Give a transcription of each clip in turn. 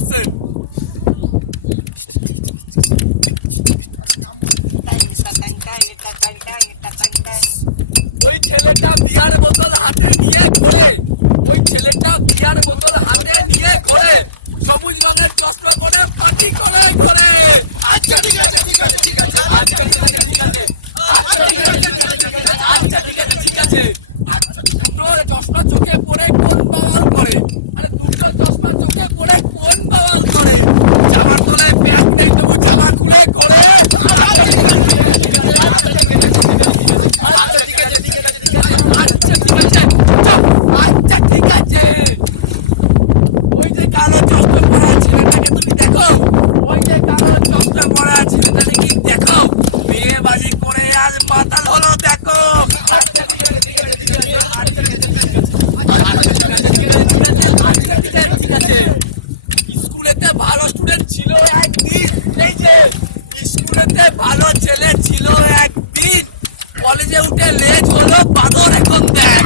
আসেন। ওই ছেলেটা বিয়ার বোতল হাতে নিয়ে ঘোরে, ওই ছেলেটা বিয়ার বোতল হাতে নিয়ে ঘোরে, সবুজ রঙের চশমা করে পার্টি করে ঘোরে। আচ্ছা ঠিক আছে ঠিক আছে ঠিক আছে, আচ্ছা ঠিক আছে ঠিক আছে, আচ্ছা ঠিক আছে ঠিক আছে, আচ্ছা ঠিক আছে ঠিক আছে। দুটো চশমা চোখে পড়ে কোন বাওয়াল করে? আরে দুটো চশমা চোখে পড়ে কোন বাওয়াল করে? জামার তলায় প্যান্ট নেই তবু জামা খুলে ঘোরে। ভালো স্টুডেন্ট ছিল একদিন, এই যে স্কুলেতে ভালো ছেলে ছিল একদিন, কলেজে উঠে লেজ হলো বাদর এখন দেখ।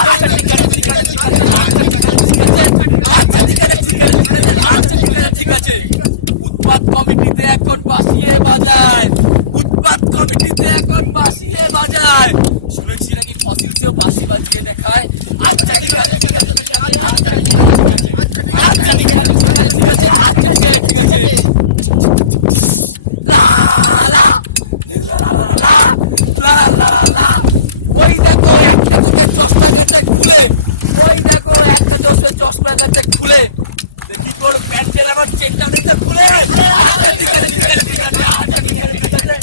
আচ্ছা ঠিক আছে ঠিক আছে ঠিক আছে, আচ্ছা ঠিক আছে ঠিক আছে, আচ্ছা ঠিক আছে ঠিক আছে। উৎপাত কমিটিতে এখন বাঁশিয়ে বাজায়, উৎপাত কমিটিতে এখন বাঁশিয়ে বাজায়, শুনেছি নাকি ফসিলকেও বাঁশি বাজিয়ে দেখায়। আচ্ছা ঠিক আছে ঠিক আছে ঠিক আছে, আচ্ছা ঠিক আছে আচ্ছা ঠিক আছে ঠিক আছে ঠিক আছে, আচ্ছা ঠিক আছে ঠিক আছে। ওই দেখো একটা চোখের চশমা কাছে খুলে, ওই দেখো একটা চোখের চশমা কাছে খুলে, দেখি তোর প্যান্টের আবার চেকটা দিতে খুলে। আচ্ছা ঠিক আছে ঠিক আছে ঠিক আছে, আচ্ছা ঠিক আছে ঠিক আছে,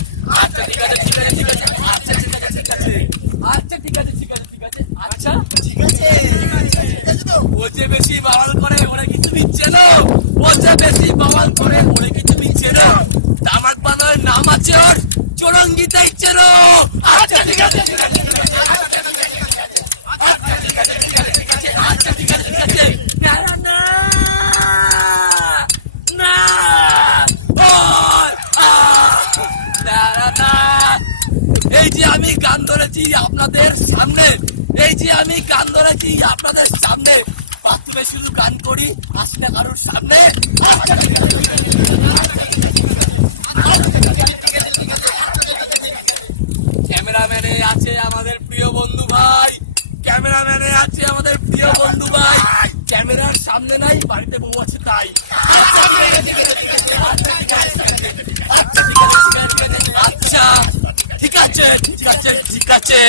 আচ্ছা ঠিক আছে ঠিক আছে ঠিক আছে, আচ্ছা ঠিক আছে ঠিক আছে, আচ্ছা ঠিক আছে ঠিক আছে ঠিক আছে, আচ্ছা ঠিক আছে ঠিক আছে। তো ও যে বেশি বাওয়াল করে ওরে কি তুমি চেনো? ও যে বেশি বাওয়াল করে ওরে কি তুমি চেনো? তামাক বানানোর নাম আছে ওর চোরঙ্গিতাই চেনো। আচ্ছা ঠিক আছে ঠিক আছে ঠিক আছে, আচ্ছা ঠিক আছে ঠিক আছে, আচ্ছা ঠিক আছে ঠিক আছে ঠিক আছে, আচ্ছা ঠিক আছে ঠিক আছে। না না না না, এই যে আমি গান ধরেছি আপনাদের সামনে, এই যে আমি গান ধরেছি আপনাদের সামনে, বাথরুমে শুধু গান করি, আসি না কারোর সামনে। আচ্ছা ঠিক আছে ঠিক আছে, ক্যামেরাম্যানে আছে আমাদের প্রিয় বন্ধু ভাই, ক্যামেরাম্যানে আছে আমাদের প্রিয় বন্ধু ভাই, ক্যামেরার সামনে নাই, বাড়িতে বউ আছে তাই। আচ্ছা ঠিক আছে ঠিক আছে ঠিক আছে, আচ্ছা ঠিক আছে আচ্ছা ঠিক আছে ঠিক আছে, আচ্ছা ঠিক আছে ঠিক আছে ঠিক আছে।